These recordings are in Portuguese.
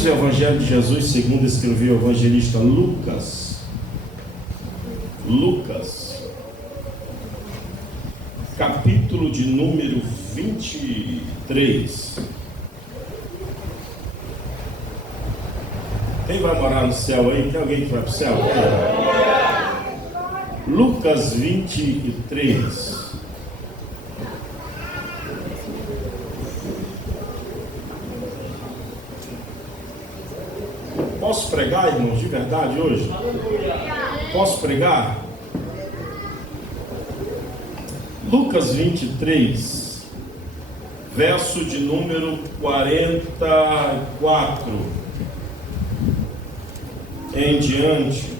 diz o Evangelho de Jesus segundo escreveu o evangelista Lucas? Lucas, capítulo de número 23. Quem vai morar no céu aí? Tem alguém que vai para o céu? Lucas 23. Posso pregar, irmãos, de verdade hoje? Posso pregar? Lucas 23, verso de número 44 em diante.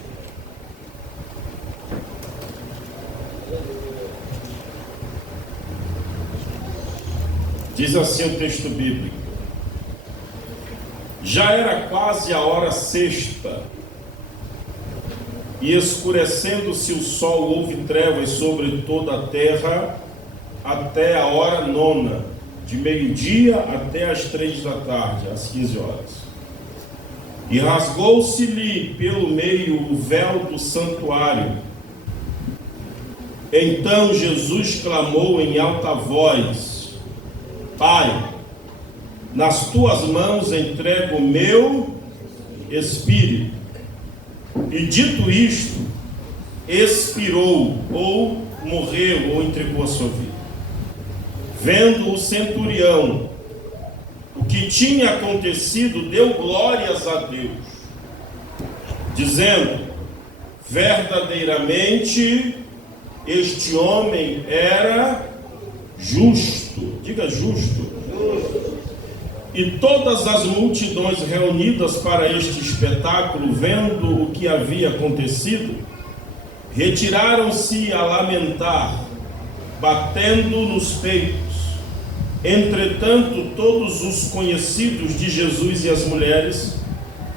Diz assim o texto bíblico: já era quase a hora sexta, e escurecendo-se o sol, houve trevas sobre toda a terra, até a hora nona, de meio-dia até as 3 da tarde, às 15 horas. E rasgou-se-lhe pelo meio o véu do santuário. Então Jesus clamou em alta voz: Pai, nas tuas mãos entrego o meu espírito. E dito isto, expirou, ou morreu, ou entregou a sua vida. Vendo o centurião o que tinha acontecido, deu glórias a Deus, dizendo: verdadeiramente este homem era justo. Diga justo. E todas as multidões reunidas para este espetáculo, vendo o que havia acontecido, retiraram-se a lamentar, batendo nos peitos. Entretanto, todos os conhecidos de Jesus e as mulheres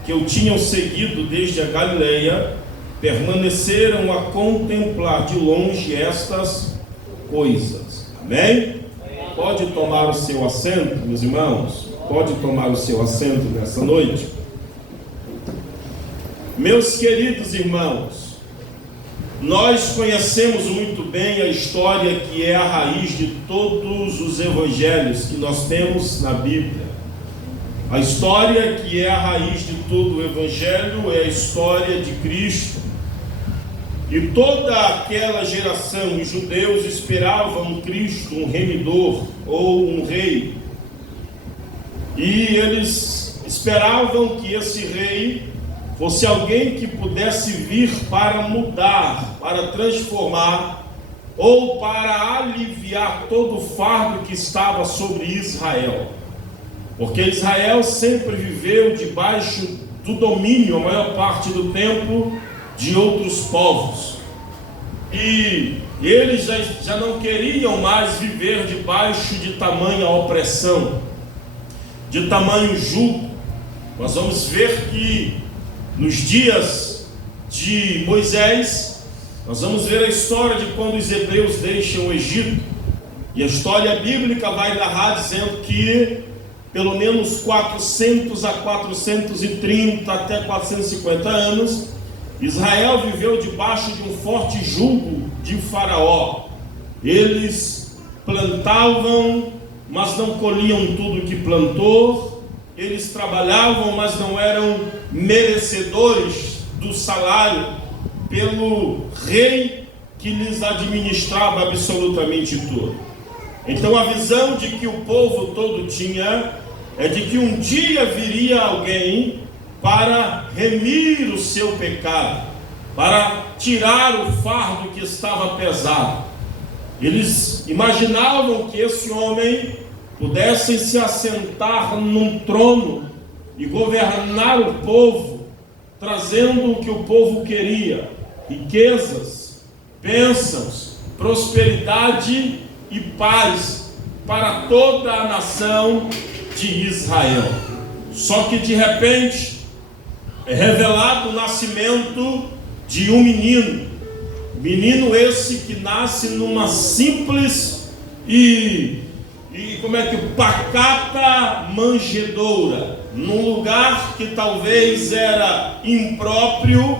que o tinham seguido desde a Galileia permaneceram a contemplar de longe estas coisas. Amém? Pode tomar o seu assento, meus irmãos? Pode tomar o seu assento nessa noite? Meus queridos irmãos, nós conhecemos muito bem a história que é a raiz de todos os evangelhos que nós temos na Bíblia. A história que é a raiz de todo o evangelho é a história de Cristo. E toda aquela geração, os judeus esperavam um Cristo, um remidor ou um rei. E eles esperavam que esse rei fosse alguém que pudesse vir para mudar, para transformar, ou para aliviar todo o fardo que estava sobre Israel. Porque Israel sempre viveu debaixo do domínio, a maior parte do tempo, de outros povos. E eles já não queriam mais viver debaixo de tamanha opressão, de tamanho jugo. Nós vamos ver que nos dias de Moisés, nós vamos ver a história de quando os hebreus deixam o Egito. E a história bíblica vai narrar dizendo que pelo menos 400 a 430 até 450 anos, Israel viveu debaixo de um forte jugo de Faraó. Eles plantavam, mas não colhiam tudo que plantou. Eles trabalhavam, mas não eram merecedores do salário pelo rei que lhes administrava absolutamente tudo. Então a visão de que o povo todo tinha é de que um dia viria alguém para remir o seu pecado, para tirar o fardo que estava pesado. Eles imaginavam que esse homem pudesse se assentar num trono e governar o povo, trazendo o que o povo queria: riquezas, bênçãos, prosperidade e paz para toda a nação de Israel. Só que de repente é revelado o nascimento de um menino esse que nasce numa simples e pacata manjedoura. num lugar que talvez era impróprio,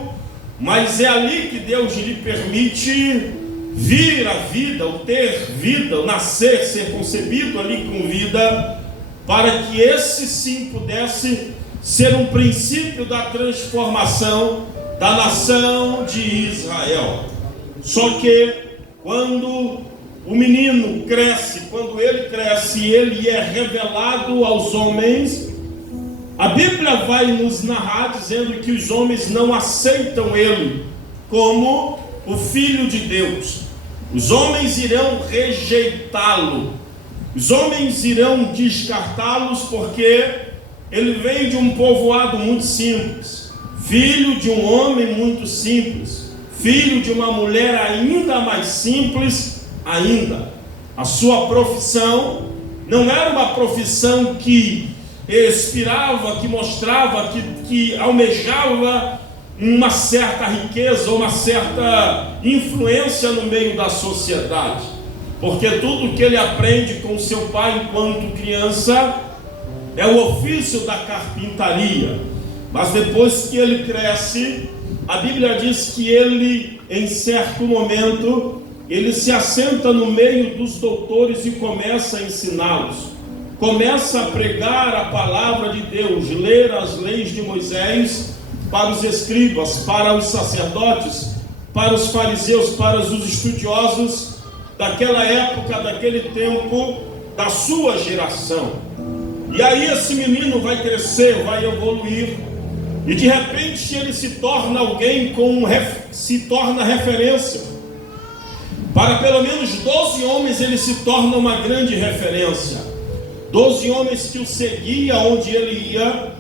mas é ali que Deus lhe permite vir a vida, ou ter vida, ou nascer, ser concebido ali com vida, para que esse sim pudesse ser um princípio da transformação da nação de Israel. Só que quando o menino cresce, quando ele cresce e ele é revelado aos homens, a Bíblia vai nos narrar dizendo que os homens não aceitam ele como o Filho de Deus. Os homens irão rejeitá-lo, os homens irão descartá-los, porque ele vem de um povoado muito simples, filho de um homem muito simples, filho de uma mulher ainda mais simples ainda. A sua profissão não era uma profissão que expirava, que mostrava, que almejava uma certa riqueza, uma certa influência no meio da sociedade, porque tudo que ele aprende com seu pai enquanto criança é o ofício da carpintaria. Mas depois que ele cresce, a Bíblia diz que ele, em certo momento, ele se assenta no meio dos doutores e começa a ensiná-los, começa a pregar a palavra de Deus, ler as leis de Moisés para os escribas, para os sacerdotes, para os fariseus, para os estudiosos daquela época, daquele tempo, da sua geração. E aí esse menino vai crescer, vai evoluir, e de repente ele se torna alguém se torna referência. Para pelo menos 12 homens ele se torna uma grande referência. 12 homens que o seguiam onde ele ia,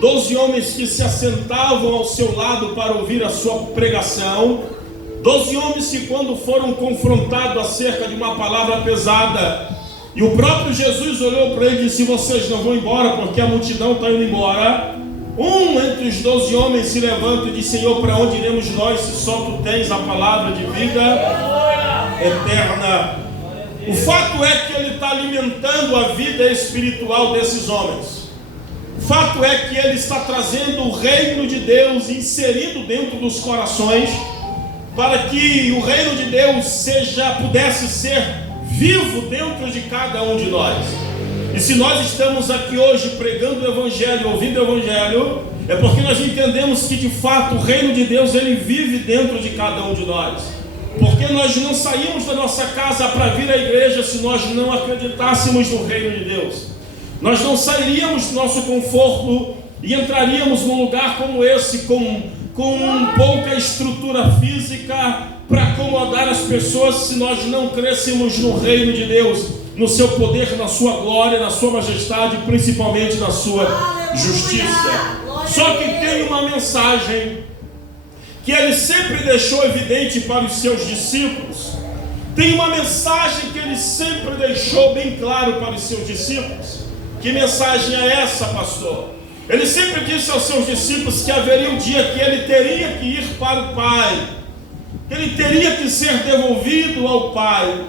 12 homens que se assentavam ao seu lado para ouvir a sua pregação, 12 homens que, quando foram confrontados acerca de uma palavra pesada, e o próprio Jesus olhou para ele e disse: vocês não vão embora porque a multidão está indo embora. Um entre os 12 homens se levanta e diz: Senhor, para onde iremos nós se só tu tens a palavra de vida eterna? O fato é que ele está alimentando a vida espiritual desses homens. O fato é que ele está trazendo o reino de Deus, inserido dentro dos corações, para que o reino de Deus pudesse ser vivo dentro de cada um de nós. E se nós estamos aqui hoje pregando o Evangelho, ouvindo o Evangelho, é porque nós entendemos que de fato o reino de Deus ele vive dentro de cada um de nós. Porque nós não saímos da nossa casa para vir à igreja se nós não acreditássemos no reino de Deus. Nós não sairíamos do nosso conforto e entraríamos num lugar como esse, com pouca estrutura física para acomodar as pessoas, se nós não crescemos no reino de Deus, no seu poder, na sua glória, na sua majestade, principalmente na sua justiça. Só que tem uma mensagem que ele sempre deixou evidente para os seus discípulos. Tem uma mensagem que ele sempre deixou bem claro para os seus discípulos. Que mensagem é essa, pastor? Ele sempre disse aos seus discípulos que haveria um dia que ele teria que ir para o Pai, que ele teria que ser devolvido ao Pai,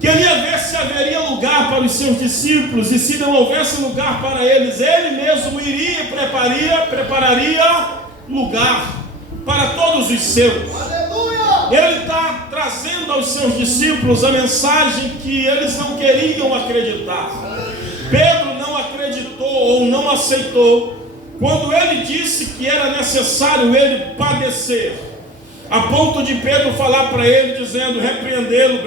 que ele ia ver se haveria lugar para os seus discípulos, e se não houvesse lugar para eles, ele mesmo iria e prepararia lugar para todos os seus. Ele está trazendo aos seus discípulos a mensagem que eles não queriam acreditar. Pedro não acreditou ou não aceitou quando ele disse que era necessário ele padecer, a ponto de Pedro falar para ele, dizendo, repreendê-lo,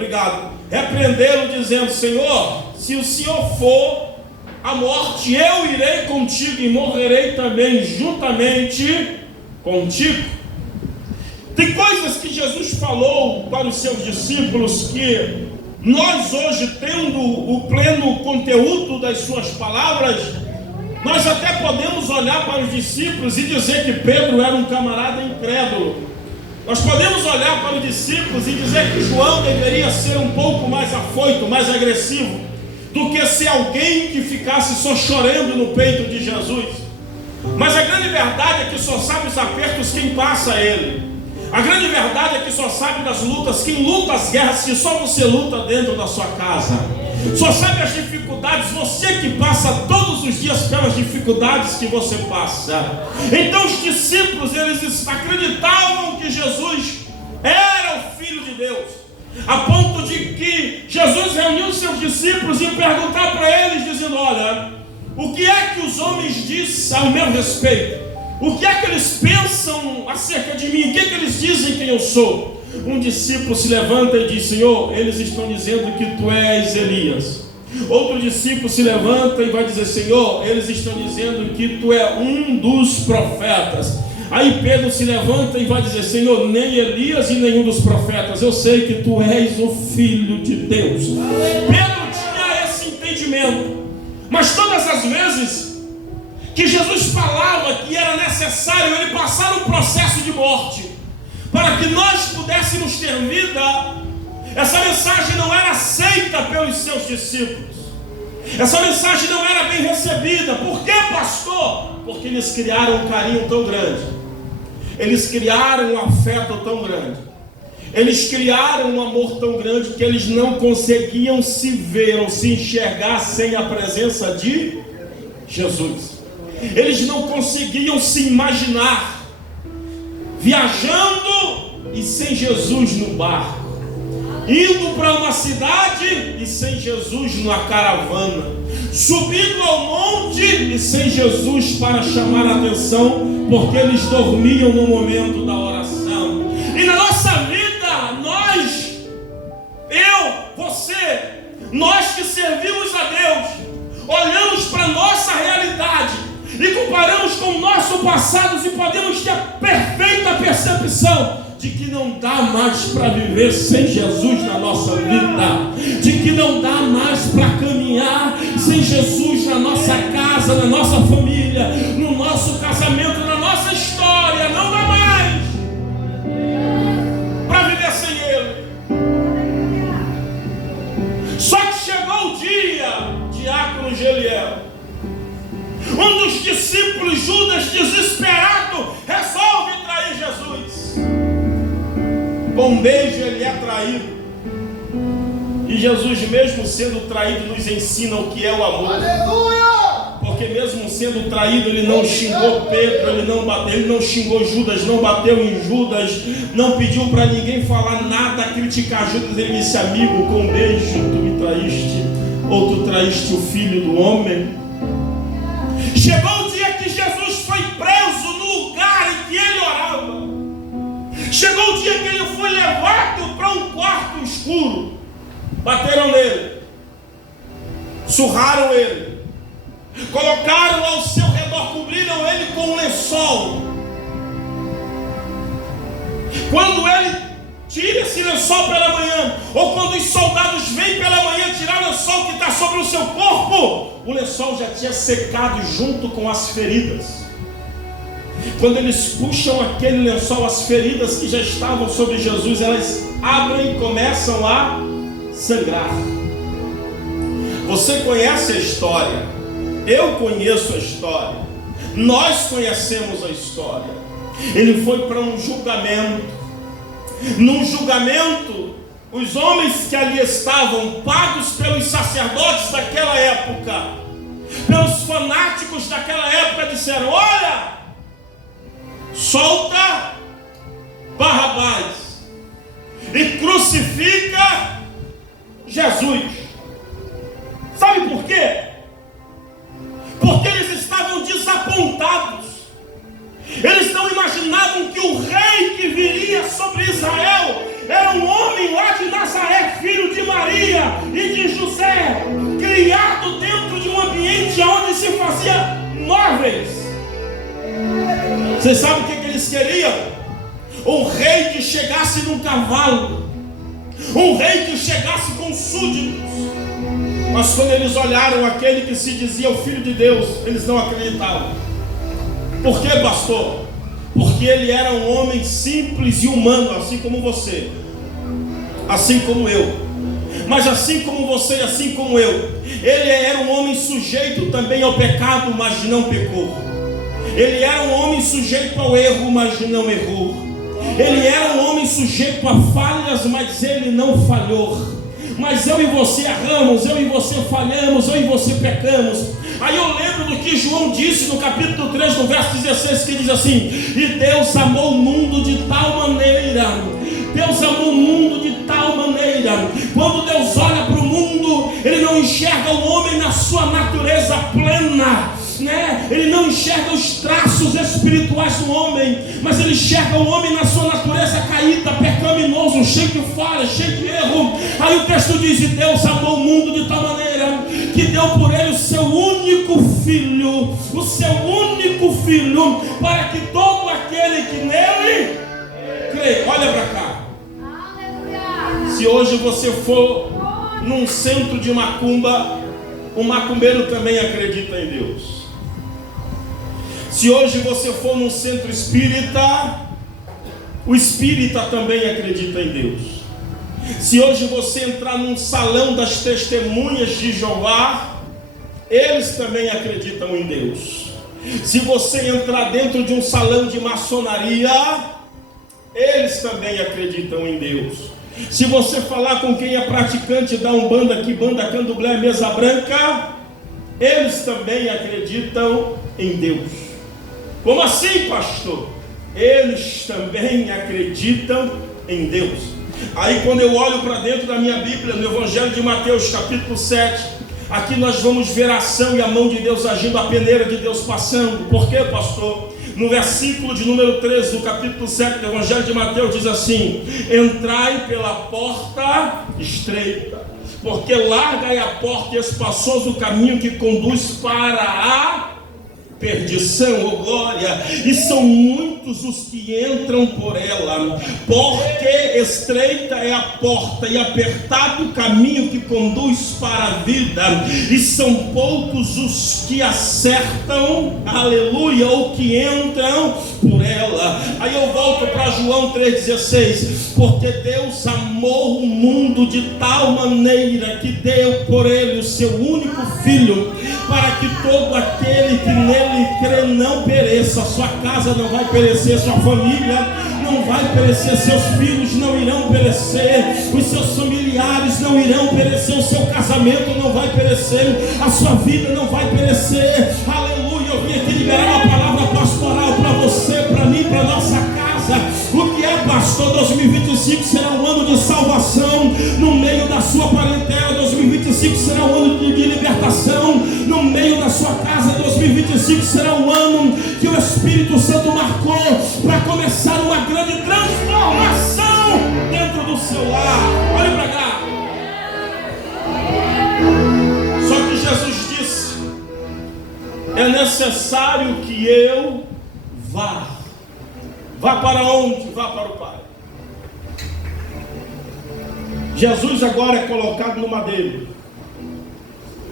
dizendo: Senhor, se o Senhor for a morte, eu irei contigo e morrerei também juntamente contigo. Tem coisas que Jesus falou para os seus discípulos que nós hoje, tendo o pleno conteúdo das suas palavras, nós até podemos olhar para os discípulos e dizer que Pedro era um camarada incrédulo. Nós podemos olhar para os discípulos e dizer que João deveria ser um pouco mais afoito, mais agressivo, do que ser alguém que ficasse só chorando no peito de Jesus. Mas a grande verdade é que só sabe os apertos quem passa ele. A grande verdade é que só sabe das lutas quem luta as guerras que só você luta dentro da sua casa. só sabe as dificuldades, você que passa todos os dias pelas dificuldades que você passa. Então os discípulos, eles acreditavam que Jesus era o Filho de Deus, a ponto de que Jesus reuniu seus discípulos e perguntar para eles, dizendo: olha, o que é que os homens dizem ao meu respeito? O que é que eles pensam acerca de mim? O que é que eles dizem quem eu sou? Um discípulo se levanta e diz: Senhor, eles estão dizendo que tu és Elias. Outro discípulo se levanta e vai dizer: Senhor, eles estão dizendo que tu é um dos profetas. Aí Pedro se levanta e vai dizer: Senhor, nem Elias e nenhum dos profetas, eu sei que tu és o Filho de Deus. Pedro tinha esse entendimento, mas todas as vezes que Jesus falava que era necessário ele passar um processo de morte para que nós pudéssemos ter vida, essa mensagem não era aceita pelos seus discípulos. Essa mensagem não era bem recebida. Por quê, pastor? Porque eles criaram um carinho tão grande, eles criaram um afeto tão grande, eles criaram um amor tão grande que eles não conseguiam se ver ou se enxergar sem a presença de Jesus. Eles não conseguiam se imaginar viajando e sem Jesus no barco, indo para uma cidade e sem Jesus numa caravana, subindo ao monte e sem Jesus para chamar a atenção, porque eles dormiam no momento da oração. E na nossa vida, nós que servimos a Deus, olhamos para a nossa realidade e comparamos com o nosso passado e podemos ter a perfeita percepção de que não dá mais para viver sem Jesus na nossa vida, de que não dá mais para caminhar sem Jesus na nossa casa, na nossa família, no nosso casamento, na nossa história. Não dá mais para viver sem Ele. Só que chegou o dia, diácono Geliel, um dos discípulos, Judas, desesperado, resolve trair Jesus. Com um beijo ele é traído. E Jesus, mesmo sendo traído, nos ensina o que é o amor. Aleluia! Porque mesmo sendo traído, ele não xingou Pedro, ele não bateu, ele não xingou Judas, não bateu em Judas, não pediu para ninguém falar nada, criticar Judas. Ele disse: amigo, com um beijo tu me traíste, ou tu traíste o Filho do Homem. Chegou o dia que Jesus foi preso no lugar em que ele orava. Chegou o dia que ele foi levado para um quarto escuro. Bateram nele, surraram ele, colocaram ao seu redor, cobriram ele com um lençol. Quando ele tira esse lençol pela manhã, ou quando os soldados vêm pela manhã tirar o lençol que está sobre o seu corpo, o lençol já tinha secado junto com as feridas. Quando eles puxam aquele lençol, as feridas que já estavam sobre Jesus, elas abrem e começam a sangrar. Você conhece a história, eu conheço a história, nós conhecemos a história. Ele foi para um julgamento. Num julgamento, os homens que ali estavam, pagos pelos sacerdotes daquela época, pelos fanáticos daquela época, disseram: olha, solta Barrabás e crucifica Jesus. Sabe por quê? Porque eles estavam desapontados. Eles não imaginavam que o rei que viria sobre Israel era um homem lá de Nazaré, filho de Maria e de José, criado dentro de um ambiente onde se fazia móveis. Vocês sabem o que eles queriam? Um rei que chegasse num cavalo, um rei que chegasse com súditos. Mas quando eles olharam aquele que se dizia o Filho de Deus, eles não acreditavam. Por quê, pastor? Porque ele era um homem simples e humano, assim como você, assim como eu. Mas assim como você e assim como eu, ele era um homem sujeito também ao pecado, mas não pecou. Ele era um homem sujeito ao erro, mas não errou. Ele era um homem sujeito a falhas, mas ele não falhou. mas eu e você erramos, eu e você falhamos, eu e você pecamos. Aí eu lembro do que João disse no capítulo 3, no verso 16, que diz assim: e Deus amou o mundo de tal maneira, Deus amou o mundo de tal maneira. Quando Deus olha para o mundo, Ele não enxerga o homem na sua natureza plena, né? Ele não enxerga os traços espirituais do homem, mas Ele enxerga o homem na sua natureza caída, pecaminoso, cheio de falha, cheio de erro. Aí o texto diz: e Deus amou o mundo de tal maneira que deu por Ele o seu único filho, para que todo aquele que nele crê. Olha para cá. Se hoje você for num centro de macumba, o macumbeiro também acredita em Deus. Se hoje você for num centro espírita, o espírita também acredita em Deus. Se hoje você entrar num salão das testemunhas de Jeová, eles também acreditam em Deus. Se você entrar dentro de um salão de maçonaria, eles também acreditam em Deus. Se você falar com quem é praticante da Umbanda, Quimbanda, Candomblé, Mesa Branca, eles também acreditam em Deus. Como assim, pastor? Eles também acreditam em Deus. Aí quando eu olho para dentro da minha Bíblia, no Evangelho de Mateus, capítulo 7, aqui nós vamos ver a ação e a mão de Deus agindo, a peneira de Deus passando. Por quê, pastor? No versículo de número 13 do capítulo 7 do Evangelho de Mateus diz assim: entrai pela porta estreita, porque larga é a porta e espaçoso o caminho que conduz para a perdição, ou glória, e são muitos os que entram por ela, porque estreita é a porta e apertado o caminho que conduz para a vida, e são poucos os que acertam, aleluia, ou que entram por ela. Aí eu volto para João 3,16, porque Deus amou o mundo de tal maneira que deu por ele o seu único filho, para que todo aquele que nele crê não pereça. Sua casa não vai perecer, sua família não vai perecer, seus filhos não irão perecer, os seus familiares não irão perecer, o seu casamento não vai perecer, a sua vida não vai perecer. Aleluia, eu vim aqui liberar uma palavra pastoral para você, para mim, para nossa casa. O que é, pastor? 2025 será um ano de salvação no meio da sua parentela. 2025 será um ano de libertação no meio da sua casa. 2025 será um ano que o Espírito Santo marcou para começar uma grande transformação dentro do seu lar. Olhe para cá. Só que Jesus disse: é necessário que eu vá. Vá para onde? Vá para o Pai. Jesus agora é colocado no madeiro.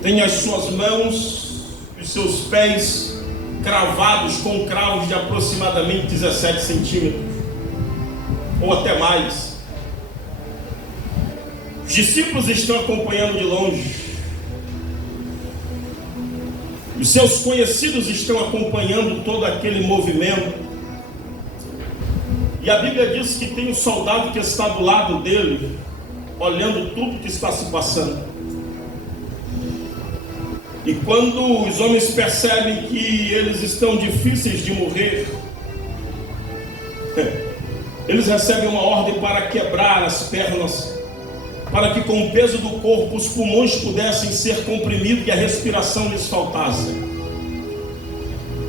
Tem as suas mãos e os seus pés cravados com cravos de aproximadamente 17 centímetros, ou até mais. Os discípulos estão acompanhando de longe. Os seus conhecidos estão acompanhando todo aquele movimento. E a Bíblia diz que tem um soldado que está do lado dele, olhando tudo que está se passando. E quando os homens percebem que eles estão difíceis de morrer, eles recebem uma ordem para quebrar as pernas, para que com o peso do corpo os pulmões pudessem ser comprimidos e a respiração lhes faltasse.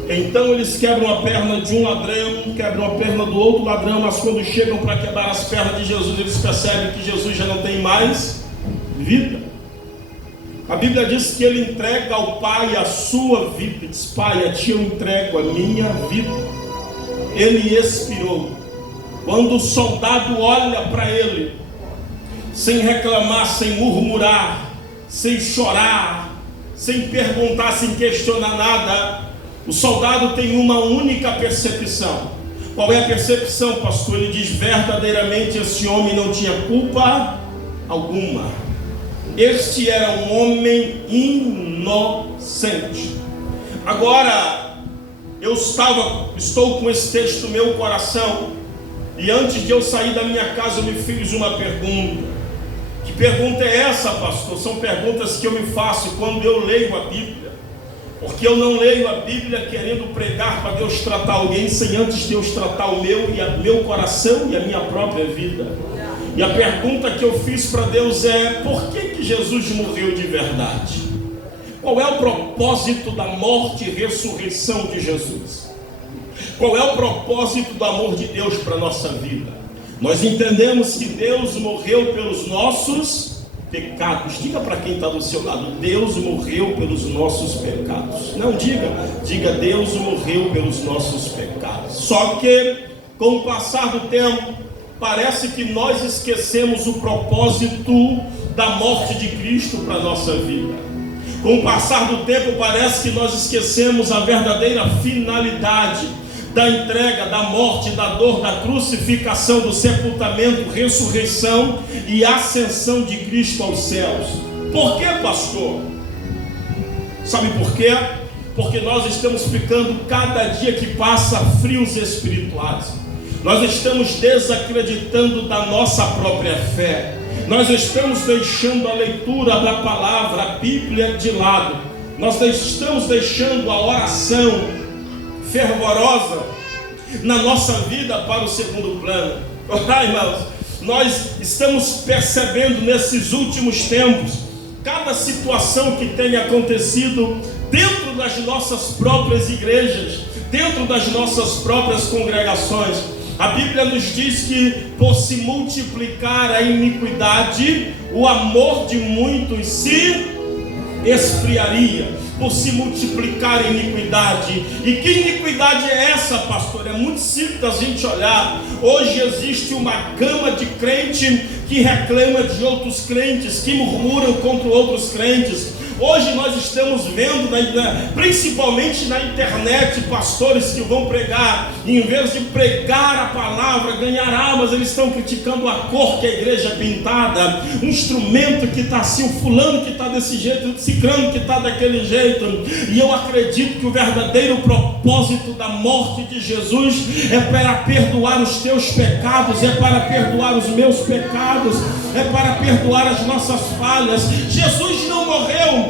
Então eles quebram a perna de um ladrão, quebram a perna do outro ladrão, mas quando chegam para quebrar as pernas de Jesus, eles percebem que Jesus já não tem mais vida. A Bíblia diz que ele entrega ao Pai a sua vida. Diz: Pai, a ti eu entrego a minha vida. Ele expirou. Quando o soldado olha para ele, sem reclamar, sem murmurar, sem chorar, sem perguntar, sem questionar nada, o soldado tem uma única percepção. Qual é a percepção, pastor? Ele diz: verdadeiramente esse homem não tinha culpa alguma. Este era um homem inocente. Agora, eu estou com esse texto no meu coração, e antes de eu sair da minha casa eu me fiz uma pergunta: que pergunta é essa, pastor? São perguntas que eu me faço quando eu leio a Bíblia. Porque eu não leio a Bíblia querendo pregar para Deus tratar alguém sem antes Deus tratar o meu coração e a minha própria vida. E a pergunta que eu fiz para Deus é: por que Jesus morreu de verdade? Qual é o propósito da morte e ressurreição de Jesus? Qual é o propósito do amor de Deus para a nossa vida? Nós entendemos que Deus morreu pelos nossos pecados. Diga para quem está do seu lado: Deus morreu pelos nossos pecados. Não diga Deus morreu pelos nossos pecados. Só que com o passar do tempo, parece que nós esquecemos o propósito da morte de Cristo para a nossa vida. Com o passar do tempo, parece que nós esquecemos a verdadeira finalidade da entrega, da morte, da dor, da crucificação, do sepultamento, ressurreição e ascensão de Cristo aos céus. Por que, pastor? Sabe por quê? Porque nós estamos ficando cada dia que passa frios espirituais. Nós estamos desacreditando da nossa própria fé. Nós estamos deixando a leitura da palavra, a Bíblia, de lado. Nós estamos deixando a oração fervorosa na nossa vida para o segundo plano. Irmãos, nós estamos percebendo nesses últimos tempos cada situação que tem acontecido dentro das nossas próprias igrejas, dentro das nossas próprias congregações. A Bíblia nos diz que por se multiplicar a iniquidade, o amor de muitos se esfriaria. Por se multiplicar a iniquidade. E que iniquidade é essa, pastor? É muito simples a gente olhar. Hoje existe uma gama de crente que reclama de outros crentes, que murmuram contra outros crentes. Hoje nós estamos vendo, principalmente na internet, pastores que vão pregar, e em vez de pregar a palavra, ganhar almas, eles estão criticando a cor que a igreja é pintada, um instrumento que está assim, o fulano que está desse jeito, o ciclano que está daquele jeito. E eu acredito que o verdadeiro propósito da morte de Jesus é para perdoar os teus pecados, é para perdoar os meus pecados, é para perdoar as nossas falhas. Jesus não morreu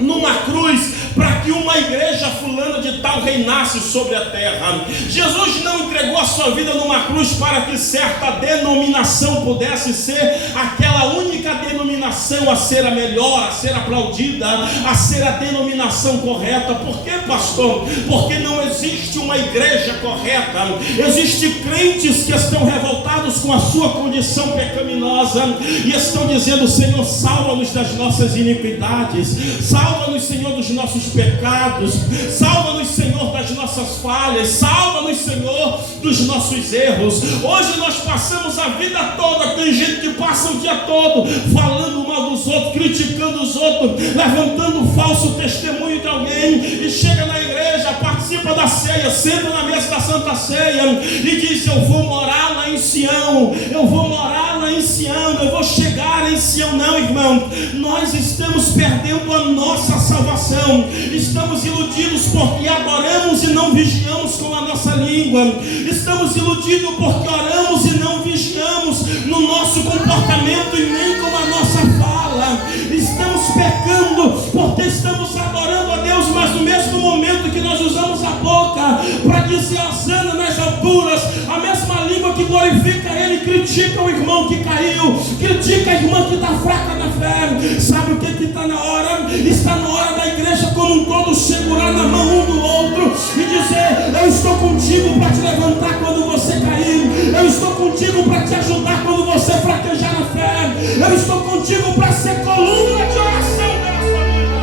numa cruz para que uma igreja fulana de tal reinasse sobre a terra. Jesus não entregou a sua vida numa cruz para que certa denominação pudesse ser aquela única denominação a ser a melhor, a ser aplaudida, a ser a denominação correta. Por que, pastor? Porque não existe uma igreja correta. Existem crentes que estão revoltados com a sua condição pecaminosa e estão dizendo: Senhor, salva-nos das nossas iniquidades, salva-nos, Senhor, dos nossos pecados, salva-nos, Senhor, das nossas falhas, salva-nos, Senhor, dos nossos erros. Hoje nós passamos a vida toda, tem gente que passa o dia todo falando mal dos outros, criticando os outros, levantando falso testemunho de alguém, e chega na igreja, participa da ceia, senta na mesa da Santa Ceia e diz: eu vou morar lá em Sião, eu vou morar lá em Sião, eu vou chegar em Sião. Não, irmão, nós estamos perdendo a nossa salvação. Estamos iludidos porque adoramos e não vigiamos com a nossa língua. Estamos iludidos porque oramos e não vigiamos no nosso comportamento e nem com a nossa fala. Estamos pecando porque estamos adorando a Deus, mas no mesmo momento que nós usamos a boca para dizer hosana nas alturas, a mesma língua que glorifica Ele critica o irmão que caiu, critica a irmã que está fraca na fé. Sabe o que está na hora? Está na hora da igreja como um todo segurar na mão um do outro e dizer: eu estou contigo para te levantar quando você cair, eu estou contigo para te ajudar quando você fraquejar na fé, eu estou contigo para ser coluna de oração pela sua vida.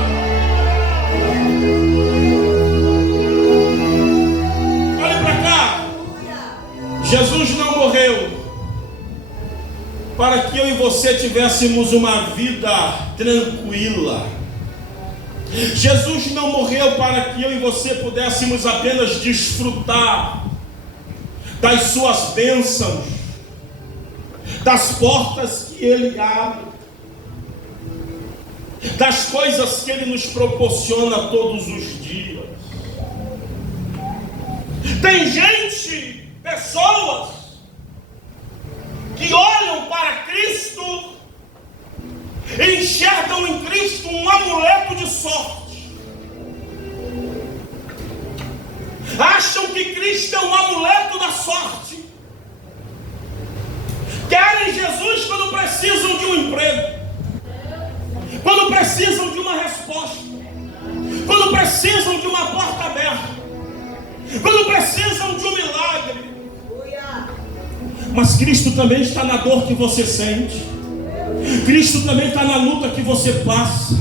Olhe para cá. Jesus não morreu para que eu e você tivéssemos uma vida tranquila. Jesus não morreu para que eu e você pudéssemos apenas desfrutar das suas bênçãos, das portas que Ele abre, das coisas que Ele nos proporciona todos os dias. Tem gente, pessoas, que olham para Cristo e enxergam em Cristo um amuleto de sorte. Acham que Cristo é um amuleto da sorte. Querem Jesus quando precisam de um emprego, quando precisam de uma resposta, quando precisam de uma porta aberta, quando precisam de um milagre. Mas Cristo também está na dor que você sente. Cristo também está na luta que você passa.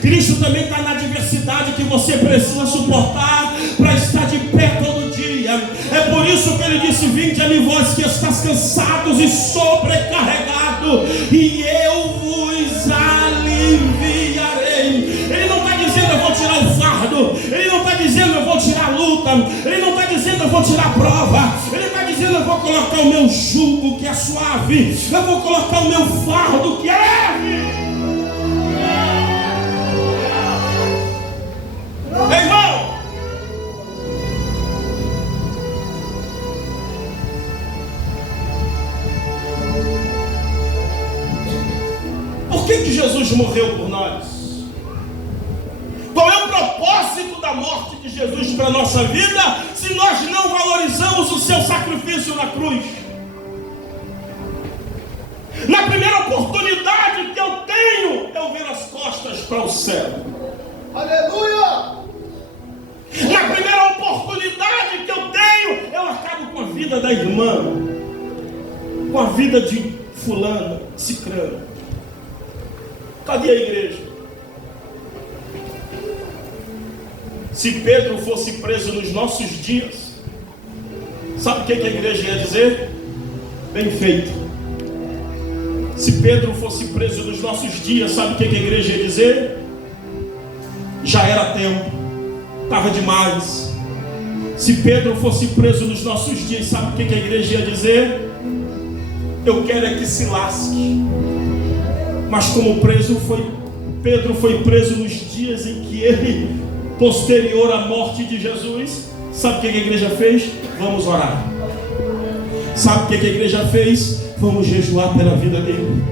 Cristo também está na adversidade que você precisa suportar para estar de pé todo dia. É por isso que ele disse: vinde a mim vós que estáis cansados e sobrecarregados, e eu vos aliviarei. Ele não está dizendo eu vou tirar o fardo, ele não está dizendo eu vou tirar a luta, ele não está dizendo eu vou tirar a prova, ele está dizendo eu vou colocar o meu jugo que é suave, eu vou colocar o meu fardo que é leve. Irmão, por que Jesus morreu por nós? Qual é o propósito da morte de Jesus para a nossa vida, se nós não valorizamos o seu sacrifício na cruz? Na primeira oportunidade que eu tenho, eu viro as costas para o céu. Aleluia! Na primeira oportunidade que eu tenho, eu acabo com a vida da irmã, com a vida de fulano, cicrano. Cadê a igreja? Se Pedro fosse preso nos nossos dias, sabe o que a igreja ia dizer? Bem feito. Se Pedro fosse preso nos nossos dias, sabe o que a igreja ia dizer? Já era tempo, estava demais. Se Pedro fosse preso nos nossos dias, sabe o que a igreja ia dizer? Eu quero é que se lasque. Mas como Pedro foi preso nos dias em que ele, posterior à morte de Jesus, sabe o que a igreja fez? Vamos orar. Sabe o que a igreja fez? Vamos jejuar pela vida dele.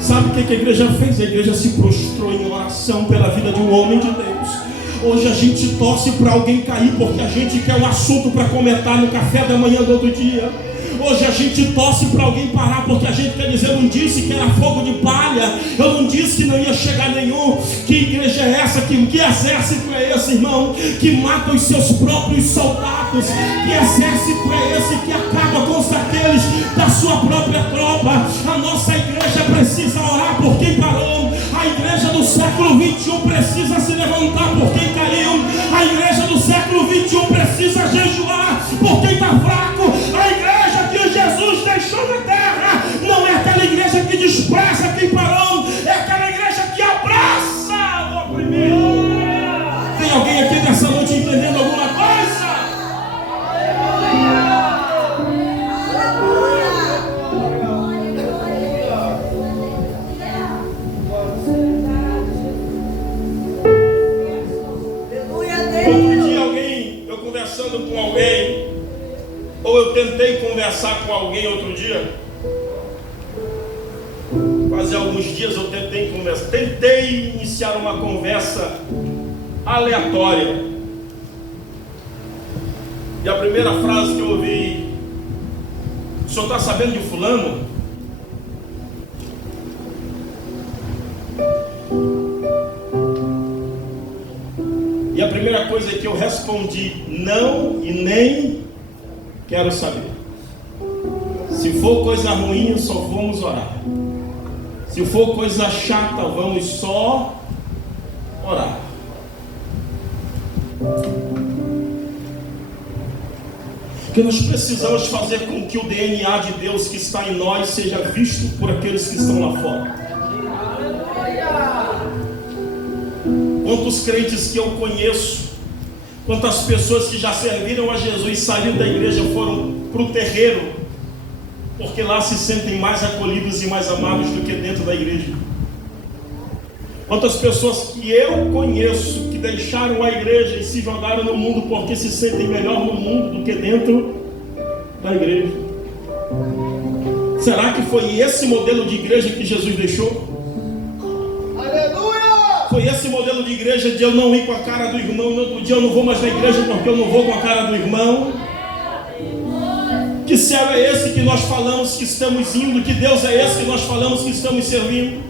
Sabe o que a igreja fez? A igreja se prostrou em oração pela vida de um homem de Deus. Hoje a gente torce para alguém cair porque a gente quer um assunto para comentar no café da manhã do outro dia. Hoje a gente torce para alguém parar porque a gente quer dizer: eu não disse que era fogo de palha, eu não disse que não ia chegar nenhum. Que igreja é essa? Que exército é esse, irmão? Que mata os seus próprios soldados. Que exército é esse que acaba com os daqueles da sua própria tropa? A nossa igreja precisa orar por quem parou. A igreja do século 21 precisa se levantar por quem caiu. A igreja do século 21 precisa jejuar por quem está fraco. A igreja que Jesus deixou na terra não é aquela igreja que despreza quem parou, é aquela igreja que abraça o oprimido. Tem alguém aqui nessa noite entendendo alguma coisa? Outro dia eu conversando com alguém, ou eu tentei conversar com alguém outro dia, faz alguns dias eu tentei iniciar uma conversa aleatória, e a primeira frase que eu ouvi: o senhor está sabendo de fulano? E a primeira coisa que eu respondi: não, e nem quero saber. Se for coisa ruim, só vamos orar. Se for coisa chata, vamos só orar. Porque nós precisamos fazer com que o DNA de Deus que está em nós seja visto por aqueles que estão lá fora. Quantos crentes que eu conheço, quantas pessoas que já serviram a Jesus, saíram da igreja, foram para o terreiro, porque lá se sentem mais acolhidos e mais amados do que dentro da igreja. Quantas pessoas que eu conheço que deixaram a igreja e se jogaram no mundo porque se sentem melhor no mundo do que dentro da igreja. Será que foi esse modelo de igreja que Jesus deixou? foi esse modelo de igreja de eu não ir com a cara do irmão, no outro dia eu não vou mais na igreja porque eu não vou com a cara do irmão? Que céu é esse que nós falamos que estamos indo? Que Deus é esse que nós falamos que estamos servindo?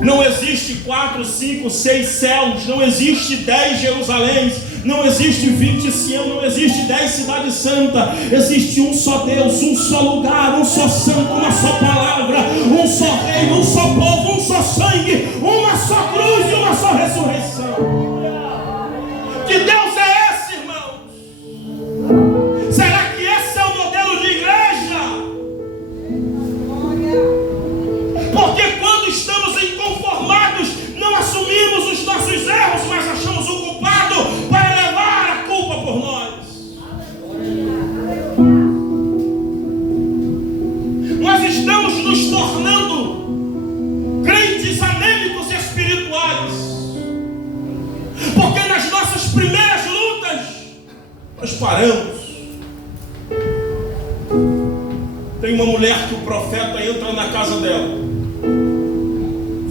Não existe 4, 5, 6 céus, não existe 10 Jerusaléns, não existe 20 Sião, não existe 10 cidades santas. Existe um só Deus, um só lugar, um só santo, uma só palavra, um só reino, um só povo, um só sangue, uma só cruz e uma só ressurreição. Que Deus é esse, irmãos? Será que esse é o modelo de igreja? Porque quando estamos inconformados, não assumimos os nossos erros, mas achamos o culpado para levar a culpa por nós. Nós estamos nos tornando crentes anêmicos espirituais, porque nas nossas primeiras lutas nós paramos. Tem uma mulher que o profeta entra na casa dela,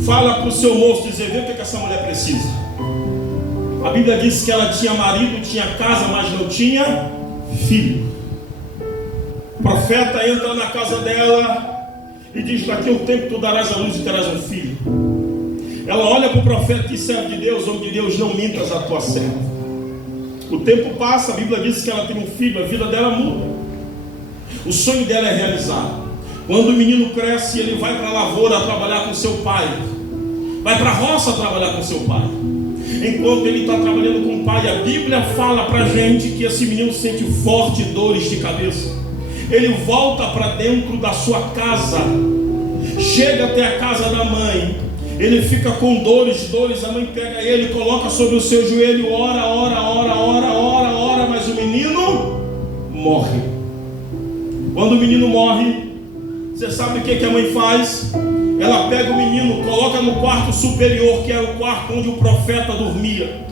fala para o seu moço, dizer: vê o que essa mulher precisa. A Bíblia diz que ela tinha marido, tinha casa, mas não tinha filho. O profeta entra na casa dela e diz: daqui a um tempo tu darás a luz e terás um filho. Ela olha para o profeta e diz: servo de Deus, homem de Deus, não mintas a tua serva. O tempo passa, a Bíblia diz que ela tem um filho, a vida dela muda. O sonho dela é realizado. Quando o menino cresce, ele vai para a lavoura trabalhar com seu pai, vai para a roça trabalhar com seu pai. Enquanto ele está trabalhando com o pai, a Bíblia fala para a gente que esse menino sente fortes dores de cabeça. Ele volta para dentro da sua casa, chega até a casa da mãe, ele fica com dores, a mãe pega ele, coloca sobre o seu joelho, ora, mas o menino morre. Quando o menino morre, você sabe o que a mãe faz? Ela pega o menino, coloca no quarto superior, que era o quarto onde o profeta dormia.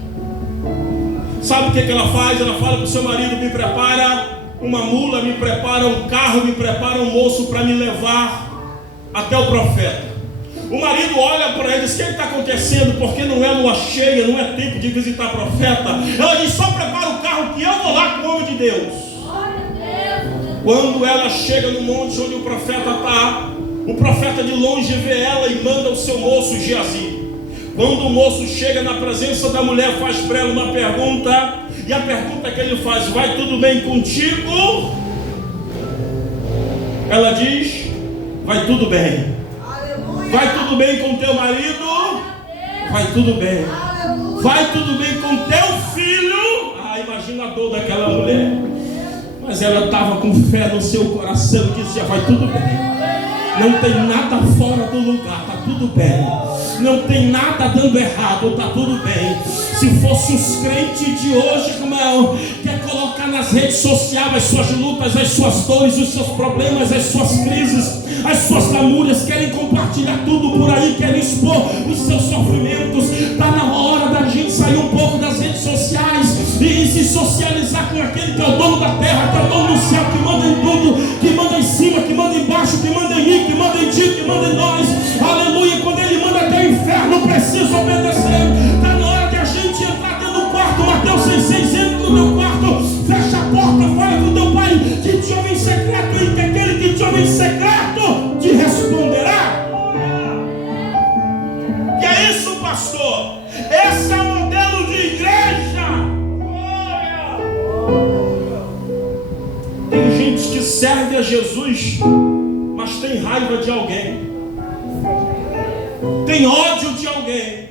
Sabe o que ela faz? Ela fala para o seu marido: me prepara uma mula, me prepara um carro, me prepara um moço para me levar até o profeta. O marido olha para ele e diz: o que está acontecendo? Porque não é lua cheia, não é tempo de visitar profeta. Ela diz: só prepara o carro que eu vou lá com o homem de Deus. Quando ela chega no monte onde o profeta está, o profeta de longe vê ela e manda o seu moço Geazi. Quando o moço chega na presença da mulher, faz para ela uma pergunta, e a pergunta que ele faz: vai tudo bem contigo? Ela diz: vai tudo bem. Vai tudo bem com teu marido? Vai tudo bem. Vai tudo bem com teu filho? Ah, imagina a dor daquela mulher. Mas ela estava com fé no seu coração e dizia: vai tudo bem. Não tem nada fora do lugar, está tudo bem. Não tem nada dando errado, está tudo bem. Se fosse os crentes de hoje, irmão, quer colocar nas redes sociais as suas lutas, as suas dores, os seus problemas, as suas crises, as suas lamúrias, querem compartilhar tudo por aí, querem expor os seus sofrimentos. Está na hora da gente sair um pouco das redes sociais e se socializar com aquele que é o dono da terra, que é o dono do céu, que manda em tudo, que manda em cima, que manda embaixo, que manda em mim, que manda em ti, que manda em nós. Aleluia. Quando ele manda até o inferno, precisa obedecer. Está na hora de a gente entrar dentro do quarto. Mateus 6,6: entra no teu quarto, fecha a porta, fala com teu pai que te ouve em secreto, e que aquele que te ouve em secreto te responderá. Que é isso, pastor? Esse é o modelo de igreja. Tem gente que serve a Jesus, mas tem raiva de alguém, tem ódio de alguém.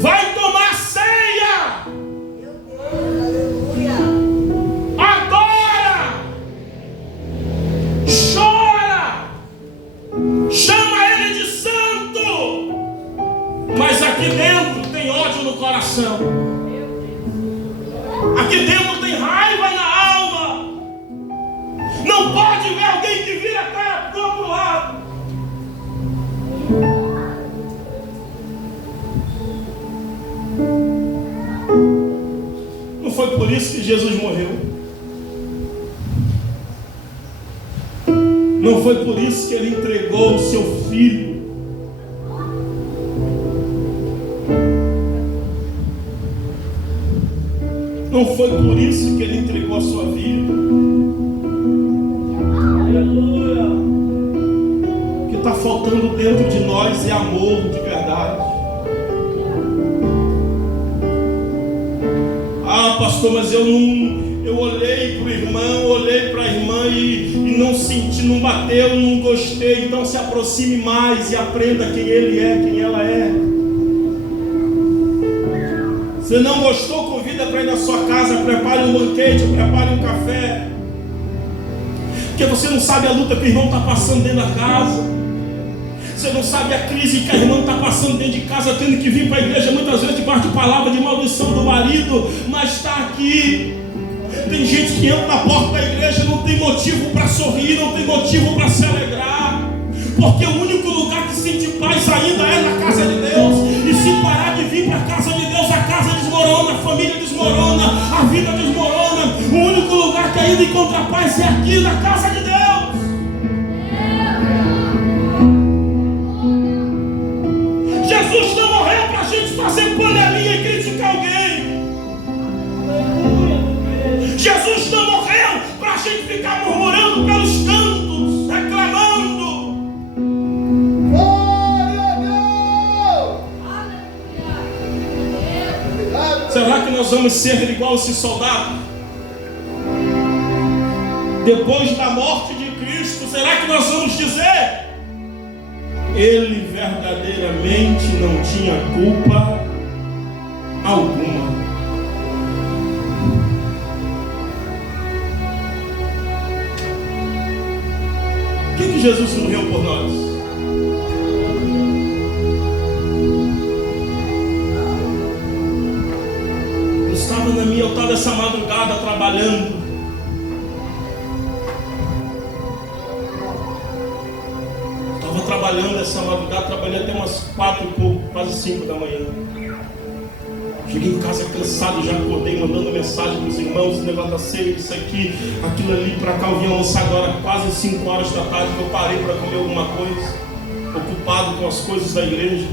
Vai tomar ceia, adora, chora, chama ele de santo, mas aqui dentro tem ódio no coração, aqui dentro tem raiva na alma. Não pode ver alguém que vira a cara para o outro lado. Não foi por isso que Jesus morreu. Não foi por isso que Ele entregou o seu Filho. Não foi por isso que Ele entregou a sua vida. Aleluia. O que está faltando dentro de nós é amor de verdade. Ah, pastor, mas eu olhei para o irmão, olhei para a irmã e não senti, não bateu, não gostei. Então se aproxime mais e aprenda quem ele é, quem ela é. Se não gostou, convida para ir na sua casa, prepare um banquete, prepare um café. Porque você não sabe a luta que o irmão está passando dentro da casa. Você não sabe a crise que a irmã está passando dentro de casa, tendo que vir para a igreja muitas vezes debaixo de palavra de maldição do marido, mas está aqui. Tem gente que entra na porta da igreja, não tem motivo para sorrir, não tem motivo para se alegrar, porque o único lugar que sente paz ainda é na casa de Deus. E se parar de vir para a casa de Deus, a casa desmorona, a família desmorona, a vida desmorona. O único lugar que ainda encontra paz é aqui na casa de Deus. Jesus não morreu para a gente fazer panelinha e criticar alguém. Jesus não morreu para a gente ficar murmurando pelos cantos, reclamando. Glória a Deus! Será que nós vamos ser igual esse soldado? Depois da morte de Cristo, será que nós vamos dizer: ele verdadeiramente não tinha culpa alguma? Por que Jesus morreu por nós? Eu estava essa madrugada trabalhando. Estava trabalhando essa madrugada, trabalhei até umas 4 e pouco, quase 5 da manhã. Cheguei em casa cansado, já acordei mandando mensagem para os irmãos, negócio da ceia, isso aqui, aquilo ali, para cá. Eu vim almoçar agora quase 5 horas da tarde, que eu parei para comer alguma coisa, ocupado com as coisas da igreja.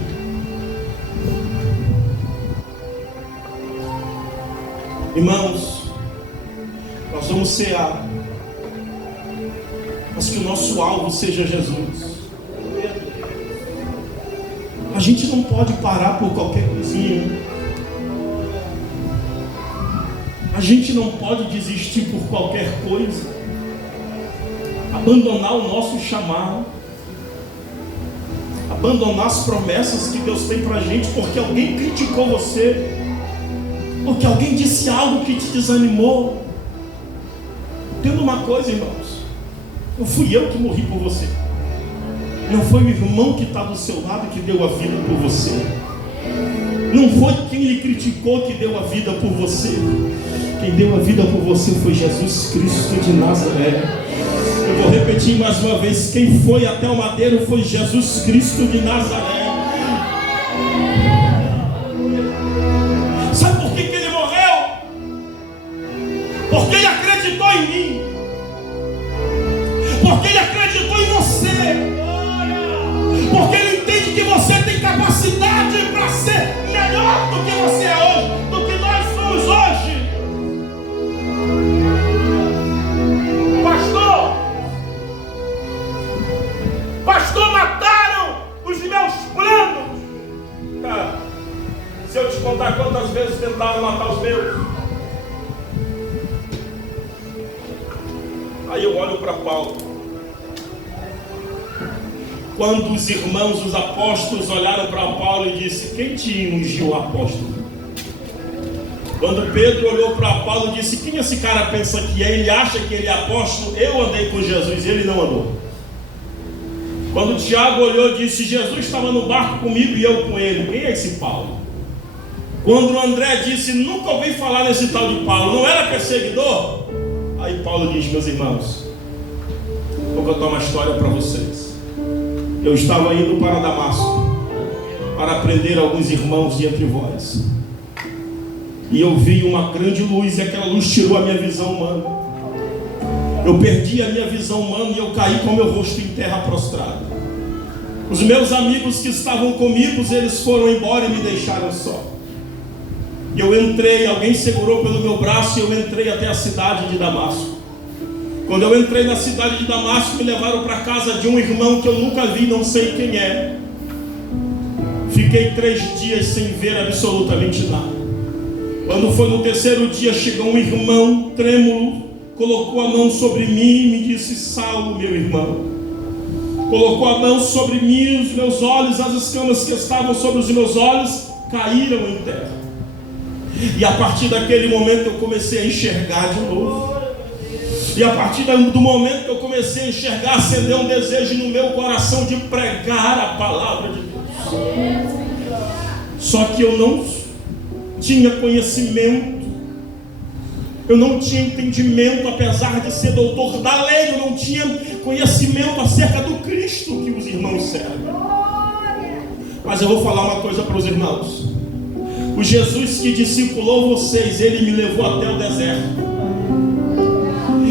Irmãos, nós vamos cear, mas que o nosso alvo seja Jesus. A gente não pode parar por qualquer coisinha. A gente não pode desistir por qualquer coisa, abandonar o nosso chamado, abandonar as promessas que Deus tem para a gente, porque alguém criticou você, porque alguém disse algo que te desanimou. Entenda uma coisa, irmãos, não fui eu que morri por você, não foi o irmão que está do seu lado que deu a vida por você, não foi quem lhe criticou que deu a vida por você. Quem deu a vida por você foi Jesus Cristo de Nazaré. Eu vou repetir mais uma vez: quem foi até o madeiro foi Jesus Cristo de Nazaré. Sabe por que ele morreu? Porque ele acreditou em mim, porque ele acreditou em você, porque ele entende que você tem capacidade para ser melhor do que você é hoje, do que nós somos hoje. Pastor, mataram os meus planos. Se eu te contar quantas vezes tentaram matar os meus. Aí eu olho para Paulo. Quando os irmãos, os apóstolos, olharam para Paulo e disse: quem te ungiu apóstolo? Quando Pedro olhou para Paulo e disse: quem esse cara pensa que é? Ele acha que ele é apóstolo? Eu andei com Jesus e ele não andou. Quando Tiago olhou e disse: Jesus estava no barco comigo e eu com ele, quem é esse Paulo? Quando o André disse: nunca ouvi falar desse tal de Paulo, não era perseguidor? Aí Paulo diz: meus irmãos, vou contar uma história para vocês. Eu estava indo para Damasco para prender alguns irmãos de entre vós, e eu vi uma grande luz, e aquela luz tirou a minha visão humana. Eu perdi a minha visão humana e eu caí com meu rosto em terra prostrado. Os meus amigos que estavam comigo, eles foram embora e me deixaram só. Eu entrei, alguém segurou pelo meu braço e eu entrei até a cidade de Damasco. Quando eu entrei na cidade de Damasco, me levaram para a casa de um irmão que eu nunca vi, não sei quem é. Fiquei 3 dias sem ver absolutamente nada. Quando foi no 3º dia, chegou um irmão trêmulo, colocou a mão sobre mim e me disse: Saulo, meu irmão. Colocou a mão sobre mim, os meus olhos, as escamas que estavam sobre os meus olhos caíram em terra. E a partir daquele momento eu comecei a enxergar de novo. E a partir do momento que eu comecei a enxergar, acendeu um desejo no meu coração de pregar a palavra de Deus. Só que eu não tinha conhecimento, eu não tinha entendimento, apesar de ser doutor da lei, eu não tinha conhecimento acerca do Cristo que os irmãos servem. Mas eu vou falar uma coisa para os irmãos: o Jesus que discipulou vocês, ele me levou até o deserto.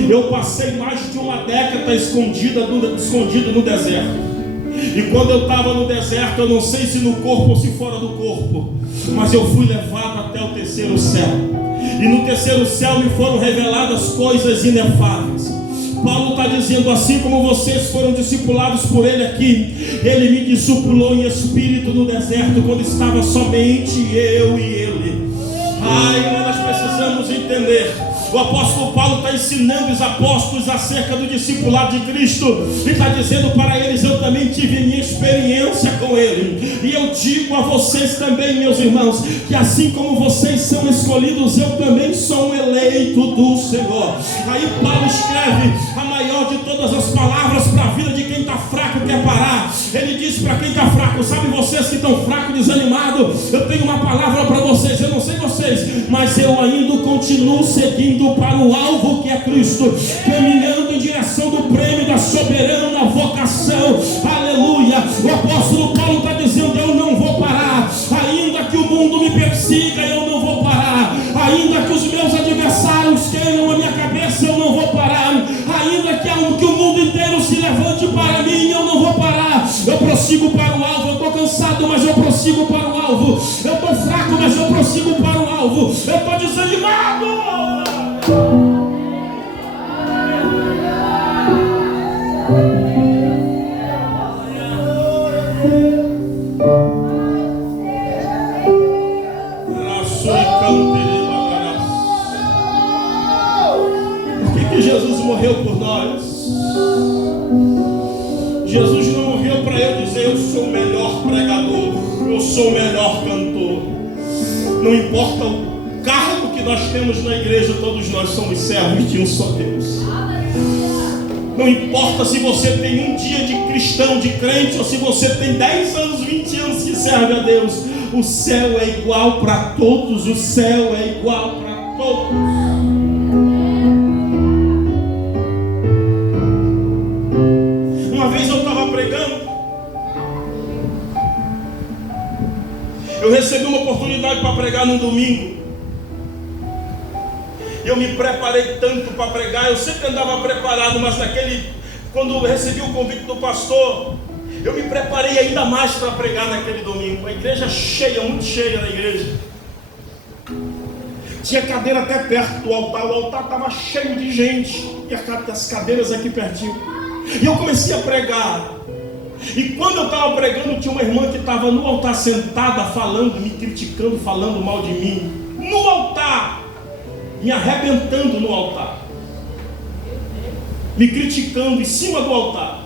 Eu passei mais de uma década escondido no deserto. E quando eu estava no deserto, eu não sei se no corpo ou se fora do corpo, mas eu fui levado até o 3º céu. E no 3º céu me foram reveladas coisas inefáveis. Paulo está dizendo: assim como vocês foram discipulados por ele aqui, ele me discipulou em espírito no deserto, quando estava somente eu e ele. Nós precisamos entender. O apóstolo Paulo está ensinando os apóstolos acerca do discipulado de Cristo, e está dizendo para eles: eu também tive minha experiência com ele, e eu digo a vocês também, meus irmãos, que assim como vocês são escolhidos, eu também sou um eleito do Senhor. Aí Paulo escreve a maior de todas as palavras para a vida de quem está fraco e quer parar. Ele diz para quem está fraco: sabe, vocês que estão fracos, desanimados, eu tenho uma palavra para vocês. Eu não sei vocês, mas eu ainda continuo seguindo para o alvo que é Cristo, caminhando em direção do prêmio da soberana vocação. Aleluia. O apóstolo Paulo está dizendo: eu não vou parar, ainda que o mundo me persiga, eu não vou parar, ainda que os meus adversários queiram a minha cabeça, eu não vou parar, ainda que o mundo inteiro se levante para mim, eu não vou parar. Eu prossigo para o alvo. Eu estou cansado, mas eu prossigo para o alvo. Eu estou fraco, mas eu prossigo para o alvo. Eu estou desanimado. Por que Jesus morreu por nós? Jesus não morreu para eu dizer: eu sou o melhor pregador, eu sou o melhor cantor. Não importa o cargo que nós temos na igreja, todos nós somos servos de um só Deus. Não importa se você tem um dia de cristão, de crente, ou se você tem 10 anos, 20 anos que serve a Deus, o céu é igual para todos, o céu é igual para todos. Uma vez eu estava pregando, eu recebi uma oportunidade para pregar num domingo. Eu me preparei tanto para pregar, eu sempre andava preparado, mas quando eu recebi o convite do pastor, eu me preparei ainda mais para pregar naquele domingo. A igreja cheia, muito cheia na igreja. Tinha cadeira até perto do altar, o altar estava cheio de gente, e as cadeiras aqui pertinho. E eu comecei a pregar. E quando eu estava pregando, tinha uma irmã que estava no altar sentada, falando, me criticando, falando mal de mim. No altar, me arrebentando no altar, me criticando em cima do altar.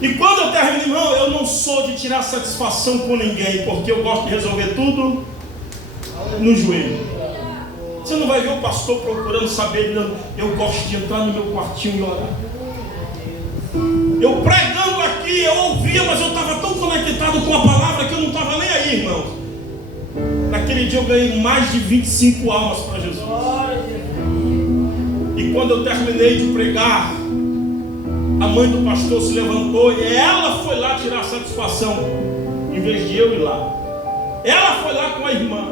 E quando eu termino, irmão, eu não sou de tirar satisfação com ninguém, porque eu gosto de resolver tudo no joelho. Você não vai ver o pastor procurando saber, não. Eu gosto de entrar no meu quartinho e orar. Eu pregando aqui, eu ouvia, mas eu estava tão conectado com a palavra que eu não estava nem aí, irmão. Naquele dia eu ganhei mais de 25 almas para Jesus. E quando eu terminei de pregar, a mãe do pastor se levantou e ela foi lá tirar satisfação, em vez de eu ir lá. Ela foi lá com a irmã.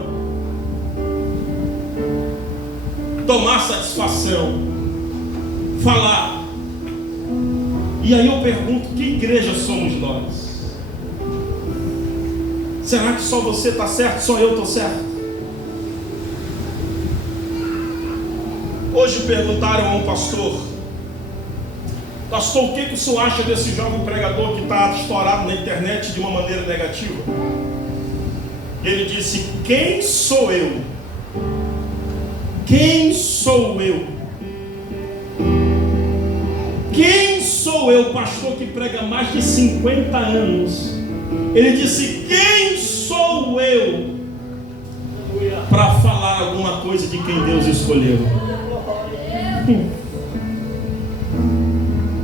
tomar satisfação, falar. E aí eu pergunto, que igreja somos nós? Será que só você está certo, só eu estou certo? Hoje perguntaram a um pastor, o que o senhor acha desse jovem pregador que está estourado na internet de uma maneira negativa? Ele disse, quem sou eu? Quem sou eu? Quem sou eu, pastor que prega mais de 50 anos? Ele disse, quem sou eu para falar alguma coisa de quem Deus escolheu?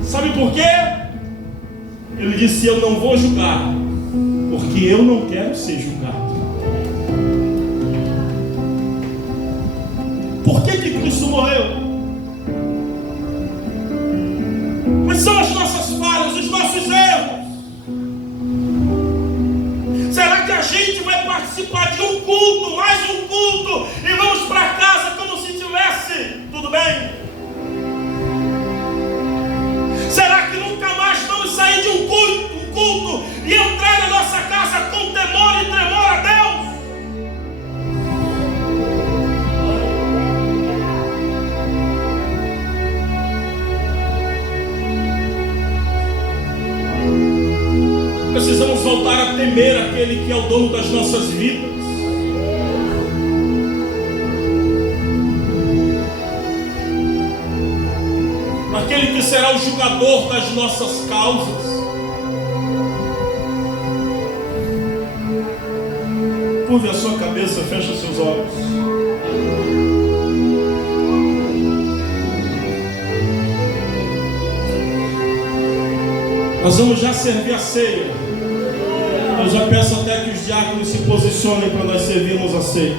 Sabe por quê? Ele disse, eu não vou julgar, porque eu não quero ser julgado. Por que Cristo morreu? Mas são as nossas falhas, os nossos erros. Será que a gente vai participar de um culto, mais um culto, e vamos para casa como se tivesse tudo bem? Será que nunca mais vamos sair de um culto e entrar na nossa casa com temor e tremor a Deus? Precisamos voltar a temer aquele que é o dono das nossas vidas. Aquele que será o julgador das nossas causas. Curve a sua cabeça, feche os seus olhos. Nós vamos já servir a ceia. Eu já peço até que os diáconos se posicionem para nós servirmos a ceia.